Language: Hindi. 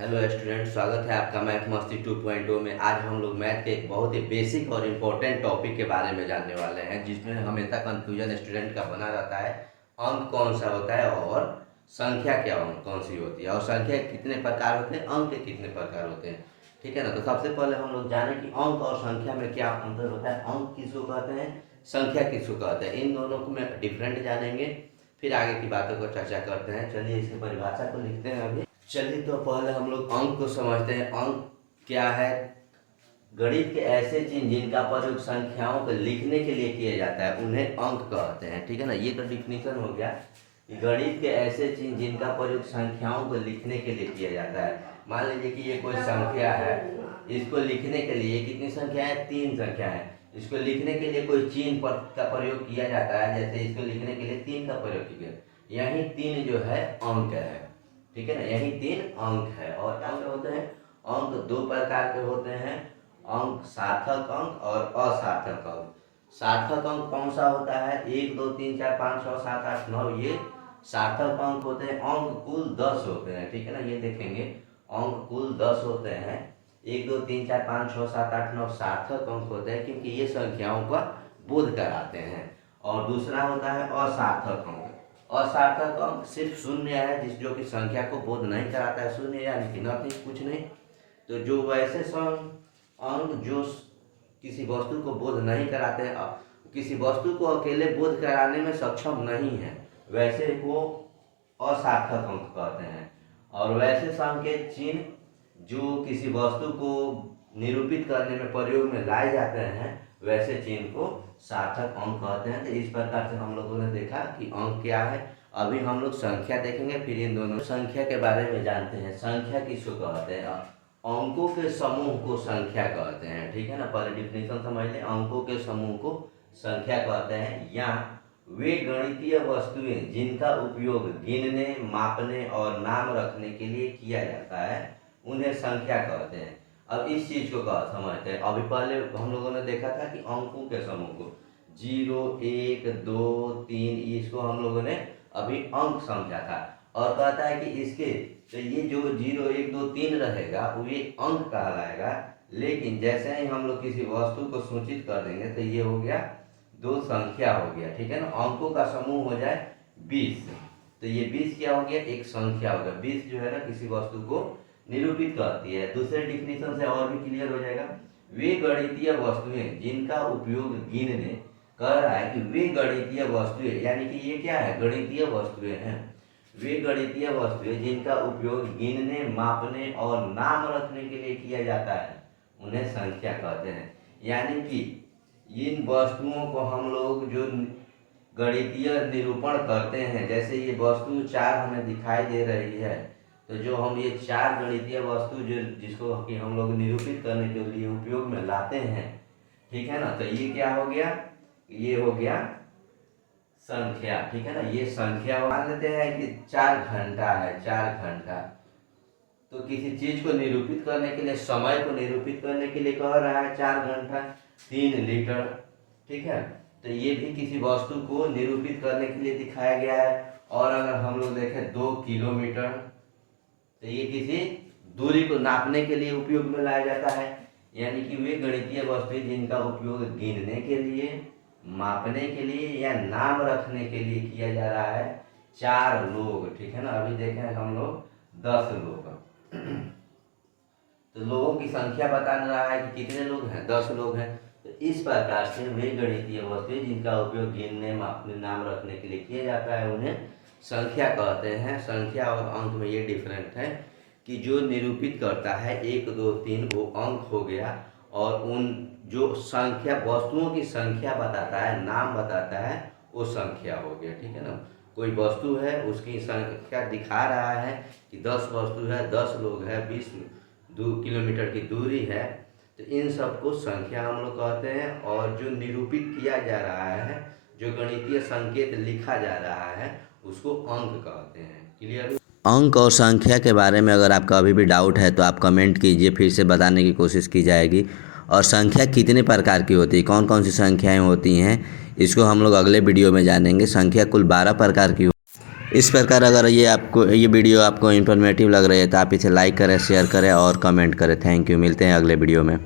हेलो स्टूडेंट, स्वागत है आपका मैथ मस्ती 2.0 में। आज हम लोग मैथ के एक बहुत ही बेसिक और इम्पोर्टेंट टॉपिक के बारे में जानने वाले हैं, जिसमें हमेशा कंफ्यूजन स्टूडेंट का बना रहता है। अंक कौन सा होता है और संख्या क्या कौन सी होती है, और संख्या कितने प्रकार होते हैं, अंक के कितने प्रकार होते हैं। ठीक है ना। तो सबसे पहले हम लोग जाने कि अंक और संख्या में क्या अंतर होता है। अंक किसको कहते हैं, संख्या किसको कहते हैं, इन दोनों को में डिफरेंट जानेंगे। फिर आगे की बातों को चर्चा करते हैं। चलिए इसकी परिभाषा को लिखते हैं अभी। चलिए तो पहले हम लोग अंक को समझते हैं। अंक क्या है। गणित के ऐसे चिन्ह जिनका प्रयोग संख्याओं को लिखने के लिए किया जाता है उन्हें अंक कहते हैं। ठीक है ना। ये तो डिफिनीशन हो गया कि गणित के ऐसे चिन्ह जिनका प्रयोग संख्याओं को लिखने के लिए किया जाता है। मान लीजिए कि ये कोई संख्या है, इसको लिखने के लिए कितनी संख्या है, 3 संख्या है। इसको लिखने के लिए कोई चिन्ह का प्रयोग किया जाता है, जैसे इसको लिखने के लिए 3 का प्रयोग किया, यही 3 जो है अंक है। ठीक है ना। यही 3 अंक है। और अंक होते हैं, अंक 2 प्रकार के होते हैं, अंक सार्थक अंक और असार्थक अंक। सार्थक अंक कौन सा होता है, 1 2 3 4 5 6 7 8 9, ये सार्थक अंक होते हैं। अंक कुल 10 होते हैं। ठीक है ना। ये देखेंगे अंक कुल 10 होते हैं। 1 2 3 4 5 6 7 8 9 सार्थक अंक होते हैं, क्योंकि ये संख्याओं का बोध कराते हैं। और दूसरा होता है असार्थक अंक। असार्थक अंक सिर्फ शून्य है, जिस जो कि संख्या को बोध नहीं कराता है। शून्य यानी कि नथिंग, कुछ नहीं। तो जो वैसे अंक जो किसी वस्तु को बोध नहीं कराते हैं, किसी वस्तु को अकेले बोध कराने में सक्षम नहीं है, वैसे को असार्थक अंक कहते हैं। और वैसे संकेत चिन्ह जो किसी वस्तु को निरूपित करने में प्रयोग में लाए जाते हैं, वैसे चिन्ह को सार्थक अंक कहते हैं। तो इस प्रकार से हम लोगों ने देखा कि अंक क्या है। अभी हम लोग संख्या देखेंगे, फिर इन दोनों संख्या के बारे में जानते हैं। संख्या किसको कहते हैं, अंकों के समूह को संख्या कहते हैं। ठीक है ना। पहले डिफिनेशन समझ लें। अंकों के समूह को संख्या कहते हैं, या वे गणितीय वस्तुएं जिनका उपयोग गिनने, मापने और नाम रखने के लिए किया जाता है उन्हें संख्या कहते हैं। अब इस चीज को समझते हैं। अभी पहले हम लोगों ने देखा था कि अंकों के समूह को 0 1 2 3, इसको हम लोगों ने अभी अंक समझा था। और कहता है कि इसके तो ये जो 0 1 2 3 रहेगा वो ये अंक कहलाएगा। लेकिन जैसे ही हम लोग किसी वस्तु को सूचित कर देंगे तो ये हो गया 2 संख्या हो गया। ठीक है ना। अंकों का समूह हो जाए 20, तो ये 20 क्या हो गया, एक संख्या हो गया। 20 जो है ना किसी वस्तु को निरूपित करती है। दूसरे डिफिनीशन से और भी क्लियर हो जाएगा। वे गणितीय वस्तुएं जिनका उपयोग गिनने, कह रहा है कि वे गणितीय वस्तुएं, यानी कि ये क्या है, गणितीय वस्तुएं हैं। वे गणितीय वस्तुएं जिनका उपयोग गिनने, मापने और नाम रखने के लिए किया जाता है उन्हें संख्या कहते हैं। यानी कि इन वस्तुओं को हम लोग जो गणितीय निरूपण करते हैं, जैसे ये वस्तु 4 हमें दिखाई दे रही है, तो जो हम ये 4 गणितीय वस्तु जो जिसको कि हम लोग निरूपित करने के लिए उपयोग में लाते हैं, ठीक है ना। तो ये क्या हो गया, ये हो गया संख्या। ठीक है ना। ये संख्या मान लेते हैं कि 4 घंटा है, 4 घंटा। तो किसी चीज को निरूपित करने के लिए, समय को निरूपित करने के लिए कह रहा है 4 घंटा। 3 लीटर, ठीक है। तो ये भी किसी वस्तु को निरूपित करने के लिए दिखाया गया है। और अगर हम लोग देखें 2 किलोमीटर, तो ये किसी दूरी को नापने के लिए उपयोग में लाया जाता है। यानी कि वे गणितीय वस्तुएं जिनका उपयोग गिनने के लिए, मापने के लिए या नाम रखने के लिए किया जा रहा है। 4 लोग, ठीक है ना। अभी देखें हम लोग 10 लोग, तो लोगों की संख्या बता रहा है कि कितने लोग हैं, 10 लोग हैं। तो इस प्रकार से वे गणितीय वस्तुएं जिनका उपयोग गिनने, मापने, नाम रखने के लिए किया जाता है उन्हें संख्या कहते हैं। संख्या और अंक में ये डिफरेंट है कि जो निरूपित करता है 1 2 3 वो अंक हो गया, और उन जो संख्या वस्तुओं की संख्या बताता है, नाम बताता है, वो संख्या हो गया। ठीक है ना। कोई वस्तु है, उसकी संख्या दिखा रहा है कि 10 वस्तु है, 10 लोग हैं, 20 2 किलोमीटर की दूरी है, तो इन सबको संख्या हम लोग कहते हैं। और जो निरूपित किया जा रहा है, जो गणितीय संकेत लिखा जा रहा है, उसको अंक कहते हैं। क्लियर। अंक और संख्या के बारे में अगर आपका अभी भी डाउट है तो आप कमेंट कीजिए, फिर से बताने की कोशिश की जाएगी। और संख्या कितने प्रकार की होती है, कौन कौन सी संख्याएं होती हैं, इसको हम लोग अगले वीडियो में जानेंगे। संख्या कुल 12 प्रकार की इस प्रकार अगर ये वीडियो आपको इन्फॉर्मेटिव लग रही है तो आप इसे लाइक करें, शेयर करें और कमेंट करें। Thank you. मिलते हैं अगले वीडियो में।